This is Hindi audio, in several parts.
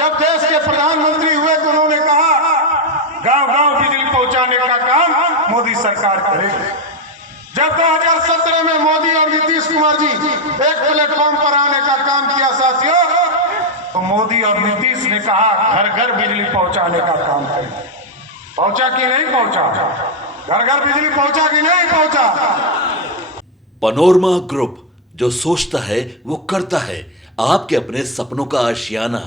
जब देश के प्रधानमंत्री हुए तो उन्होंने कहा गांव गांव बिजली पहुंचाने का काम मोदी सरकार करेगी। जब 2017 में मोदी और नीतीश कुमार जी एक प्लेटफॉर्म पर आने का काम किया साथियों, तो मोदी और नीतीश ने कहा घर घर बिजली पहुंचाने का काम करेंगे। पहुंचा कि नहीं पहुंचा? घर घर बिजली पहुंचा कि नहीं पहुंचा? पनोरमा ग्रुप, जो सोचता है वो करता है। आपके अपने सपनों का आशियाना।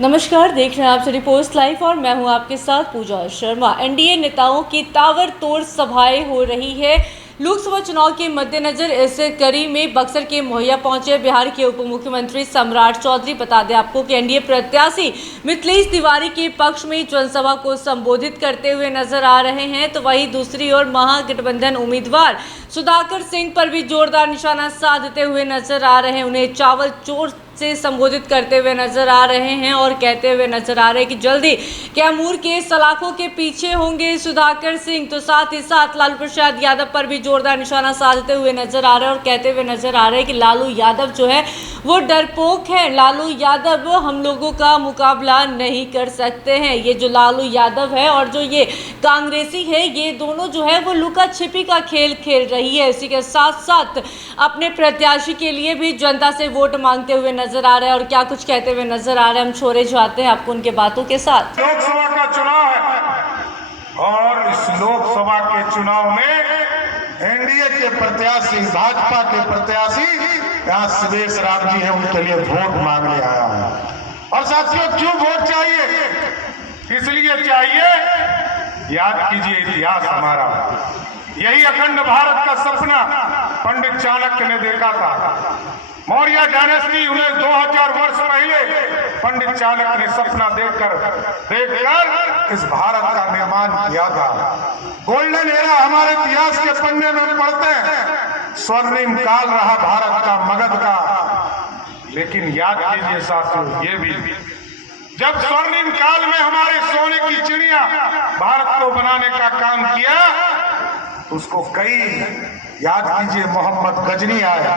नमस्कार, देख रहे हैं आप सिटी पोस्ट लाइव और मैं हूं आपके साथ पूजा शर्मा। एनडीए नेताओं की ताबड़तोड़ सभाएं हो रही है। लोकसभा चुनाव के मद्देनजर इस कड़ी में बक्सर के मोहैया पहुंचे बिहार के उप मुख्यमंत्री सम्राट चौधरी। बता दें आपको कि एनडीए प्रत्याशी मिथिलेश तिवारी के पक्ष में जनसभा को संबोधित करते हुए नजर आ रहे हैं, तो वहीं दूसरी ओर महागठबंधन उम्मीदवार सुधाकर सिंह पर भी जोरदार निशाना साधते हुए नजर आ रहे हैं। उन्हें चावल चोर से संबोधित करते हुए नजर आ रहे हैं और कहते हुए नजर आ रहे हैं कि जल्दी कैमूर के सलाखों के पीछे होंगे सुधाकर सिंह। तो साथ ही साथ लालू प्रसाद यादव पर भी जोरदार निशाना साधते हुए नजर आ रहे हैं और कहते हुए नजर आ रहे हैं कि लालू यादव जो है वो डरपोक है। लालू यादव हम लोगों का मुकाबला नहीं कर सकते हैं। ये जो लालू यादव है और जो ये कांग्रेसी है, ये दोनों जो है वो लुका छिपी का खेल खेल रही है। इसी के साथ साथ अपने प्रत्याशी के लिए भी जनता से वोट मांगते हुए नजर आ रहे हैं और क्या कुछ कहते हुए नजर आ रहे हैं, हम छोड़े जाते हैं आपको उनके बातों के साथ। लोकसभा का चुनाव है और इस लोकसभा के चुनाव में एनडीए के प्रत्याशी, भाजपा के प्रत्याशी यहाँ सुदेश राम जी हैं, उनके लिए वोट मांगने आया हूं। और साथियों, क्यों वोट चाहिए? इसलिए चाहिए, याद कीजिए इतिहास हमारा। यही अखंड भारत का सपना पंडित चाणक्य ने देखा था। मौर्य डायनेस्टी उन्हें 2000 वर्ष पहले पंडित चाणक्य ने सपना देखकर इस भारत का निर्माण किया था। गोल्डन एरा हमारे इतिहास के पन्ने में पढ़ते हैं, स्वर्णिम काल रहा भारत का, मगध का। लेकिन याद कीजिए साथियों, ये भी जब स्वर्णिम काल में हमारे सोने की चिड़िया भारत को बनाने का काम किया, उसको कई, याद कीजिए, मोहम्मद गजनी आया,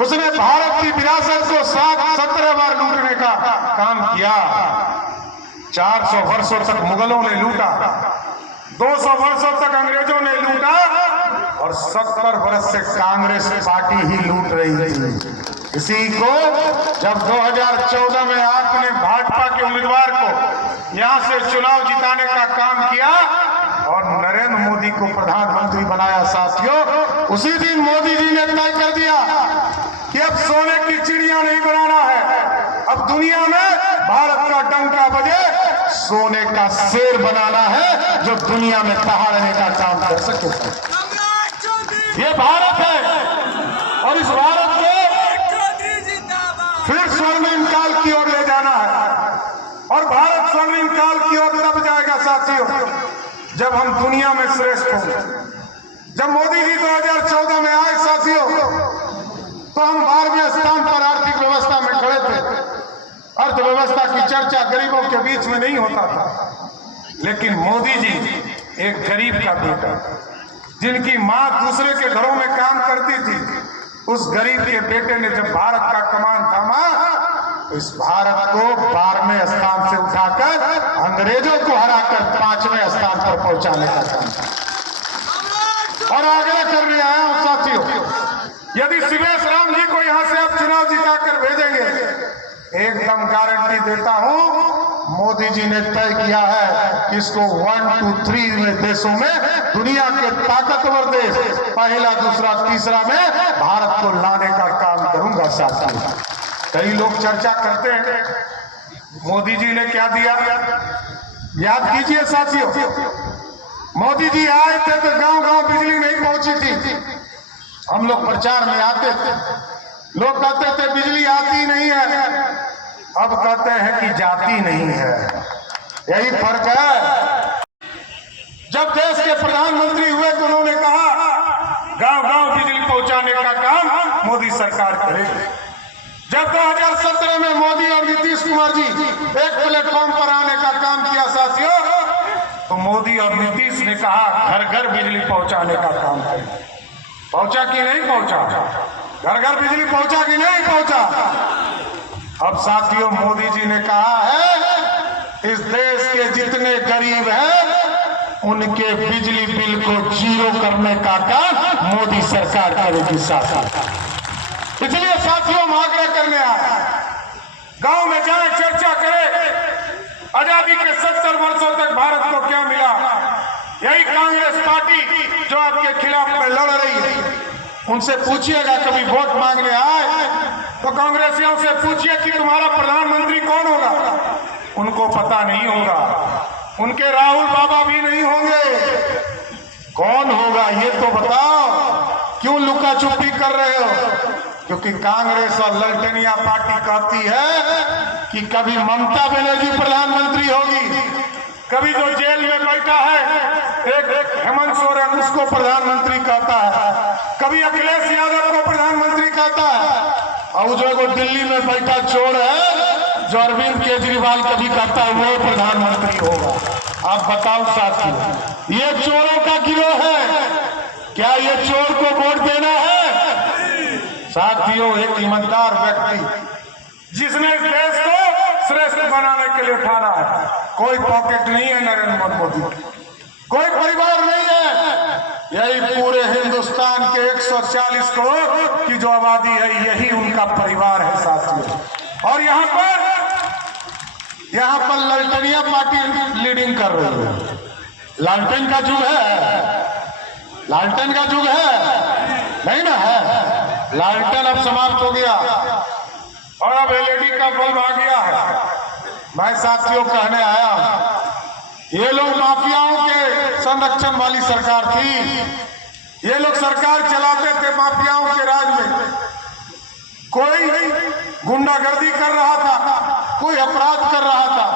उसने भारत की विरासत को 17 बार लूटने का काम किया। 400 वर्षों तक मुगलों ने लूटा, 200 वर्षों तक अंग्रेजों ने लूटा और 70 वर्ष से कांग्रेस पार्टी ही लूट रही थी। इसी को जब 2014 में आपने भाजपा के उम्मीदवार को यहां से चुनाव जिताने का काम किया और नरेंद्र मोदी को प्रधानमंत्री बनाया साथियों, उसी दिन मोदी जी ने तय कर दिया कि अब सोने की चिड़िया नहीं बनाना है, अब दुनिया में भारत का डंका बजे, सोने का शेर बनाना है जो दुनिया में दहाड़ने का काम कर सके। ये भारत है और इस भारत को फिर स्वर्णिम काल की ओर ले जाना है। और भारत स्वर्णिम काल की ओर तब जाएगा साथियों जब हम दुनिया में श्रेष्ठ होंगे। जब मोदी जी 2014 में आए साथियों, तो हम 12वें स्थान पर आर्थिक व्यवस्था में खड़े थे। अर्थव्यवस्था की चर्चा गरीबों के बीच में नहीं होता था, लेकिन मोदी जी एक गरीब का बेटा, जिनकी मां दूसरे के घरों में काम करती थी, उस गरीब के बेटे ने जब भारत का कमान थामा, तो इस भारत को 12वें स्थान से उठाकर अंग्रेजों को हराकर 5वें स्थान पर पहुंचाने का काम था। और आगे करने आया हूं साथियों, यदि सुदेश राम जी को यहां से आप चुनाव जिताकर भेजेंगे, एकदम गारंटी देता हूं, मोदी जी ने तय किया है कि इसको 1, 2, 3 में देशों में, दुनिया के ताकतवर देश पहला, दूसरा, तीसरा में भारत को लाने का काम करूंगा साथियों। कई लोग चर्चा करते हैं मोदी जी ने क्या दिया। याद कीजिए साथियों, मोदी जी आए थे तो गांव गांव बिजली नहीं पहुंची थी। हम लोग प्रचार में आते थे, लोग कहते थे बिजली आती नहीं है, अब कहते हैं कि जाती नहीं है। यही फर्क है। जब देश के प्रधानमंत्री हुए तो उन्होंने कहा गांव गांव बिजली पहुंचाने का काम मोदी सरकार करेगी। जब 2017 में मोदी और नीतीश कुमार जी एक प्लेटफॉर्म पर आने का काम किया साथियों, तो मोदी और नीतीश ने कहा घर घर बिजली पहुंचाने का काम करें। पहुंचा कि नहीं पहुंचा? घर घर बिजली पहुंचा कि नहीं पहुंचा? अब साथियों, मोदी जी ने कहा है इस देश के जितने गरीब हैं उनके बिजली बिल को जीरो करने का काम मोदी सरकार करेगी साथ। इसलिए साथियों, हम आग्रह करने आए, गांव में जाए, चर्चा करें, आजादी के 70 वर्षों तक भारत को क्या मिला। यही कांग्रेस पार्टी जो आपके खिलाफ में लड़ रही है, उनसे पूछिएगा, कभी वोट मांगने आए तो कांग्रेसियों से पूछिए कि तुम्हारा प्रधानमंत्री कौन होगा। उनको पता नहीं होगा, उनके राहुल बाबा भी नहीं होंगे। कौन होगा ये तो बताओ, क्यों लुका छुपी कर रहे हो? क्योंकि कांग्रेस और ललटनिया पार्टी कहती है कि कभी ममता बनर्जी प्रधानमंत्री होगी, कभी जो जेल में बैठा है एक हेमंत सोरेन उसको प्रधानमंत्री कहता है, कभी अखिलेश यादव को प्रधानमंत्री कहता है, और जो एगो दिल्ली में बैठा चोर है जो अरविंद केजरीवाल कभी कहता है वो प्रधानमंत्री होगा। आप बताओ साथियों, ये चोरों का गिरोह है, क्या ये चोर को वोट देना है? साथियों, एक ईमानदार व्यक्ति जिसने इस देश को श्रेष्ठ बनाने के लिए उठाना है, कोई पॉकेट नहीं है नरेंद्र मोदी, कोई परिवार नहीं है, यही पूरे हिंदुस्तान के 140 करोड़ की जो आबादी है यही उनका परिवार है साथियों। और यहाँ पर ललटनिया पार्टी लीडिंग कर रही है। लालटेन का युग है, लालटेन का युग है नहीं ना है, लालटेन अब समाप्त हो गया और अब एलईडी का बल्ब आ गया है। मैं साथियों कहने आया, ये लोग माफियाओं के संरक्षण वाली सरकार थी, ये लोग सरकार चलाते थे माफियाओं के राज में। कोई गुंडागर्दी कर रहा था, कोई अपराध कर रहा था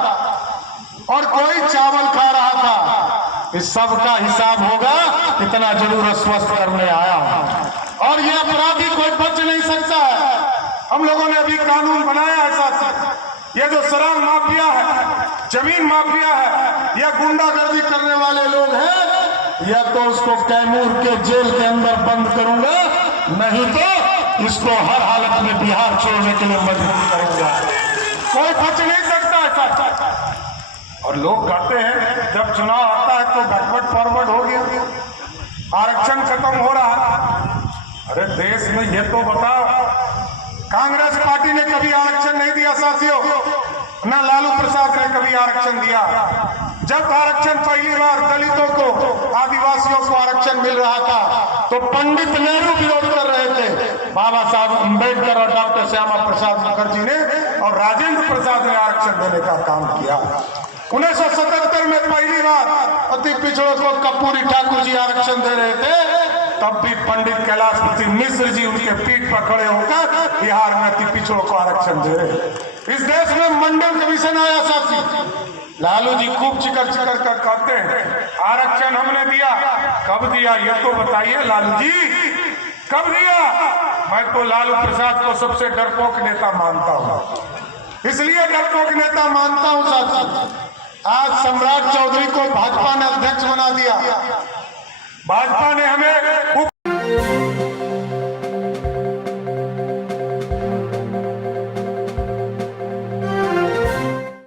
और कोई चावल खा रहा था। इस सब का हिसाब होगा, इतना जरूर आश्वस्त करने आया हूं। और ये अपराधी कोई बच नहीं सकता है। हम लोगों ने अभी कानून बनाया है साथी, ये जो शराब माफिया है, जमीन माफिया है या गुंडागर्दी करने वाले लोग हैं, या तो उसको कैमूर के जेल के अंदर बंद करूंगा, नहीं तो इसको हर हालत में बिहार छोड़ने के लिए मजबूर करूंगा। कोई बच नहीं सकता है साथ। और लोग कहते हैं जब चुनाव आता है तो बैकवर्ड फॉरवर्ड हो गया, आरक्षण खत्म हो रहा है। अरे देश में ये तो बताओ, कांग्रेस पार्टी ने कभी आरक्षण नहीं दिया साथियों, ना लालू प्रसाद ने कभी आरक्षण दिया। जब आरक्षण पहली बार दलितों को, आदिवासियों को आरक्षण मिल रहा था तो पंडित नेहरू विरोध कर रहे थे, बाबा साहब अम्बेडकर और डॉक्टर श्यामा प्रसाद मुखर्जी ने और राजेंद्र प्रसाद ने आरक्षण देने का काम किया। 1977 में पहली बार अति पिछड़ों को कर्पूरी ठाकुर जी आरक्षण दे रहे थे, तब भी पंडित कैलाशपति मिश्र जी उनके पीठ पर खड़े होकर बिहार में अति पिछड़ों को आरक्षण दे रहे। इस देश में मंडल कमीशन आया साथी, लालू जी खूब चिकर चिकर कर कहते हैं आरक्षण हमने दिया। कब दिया ये तो बताइए लालू जी, कब दिया? मैं तो लालू प्रसाद को सबसे डरपोक नेता मानता हूँ, इसलिए डरपोक नेता मानता हूँ साथी। आज सम्राट चौधरी को भाजपा ने अध्यक्ष बना दिया, भाजपा ने हमें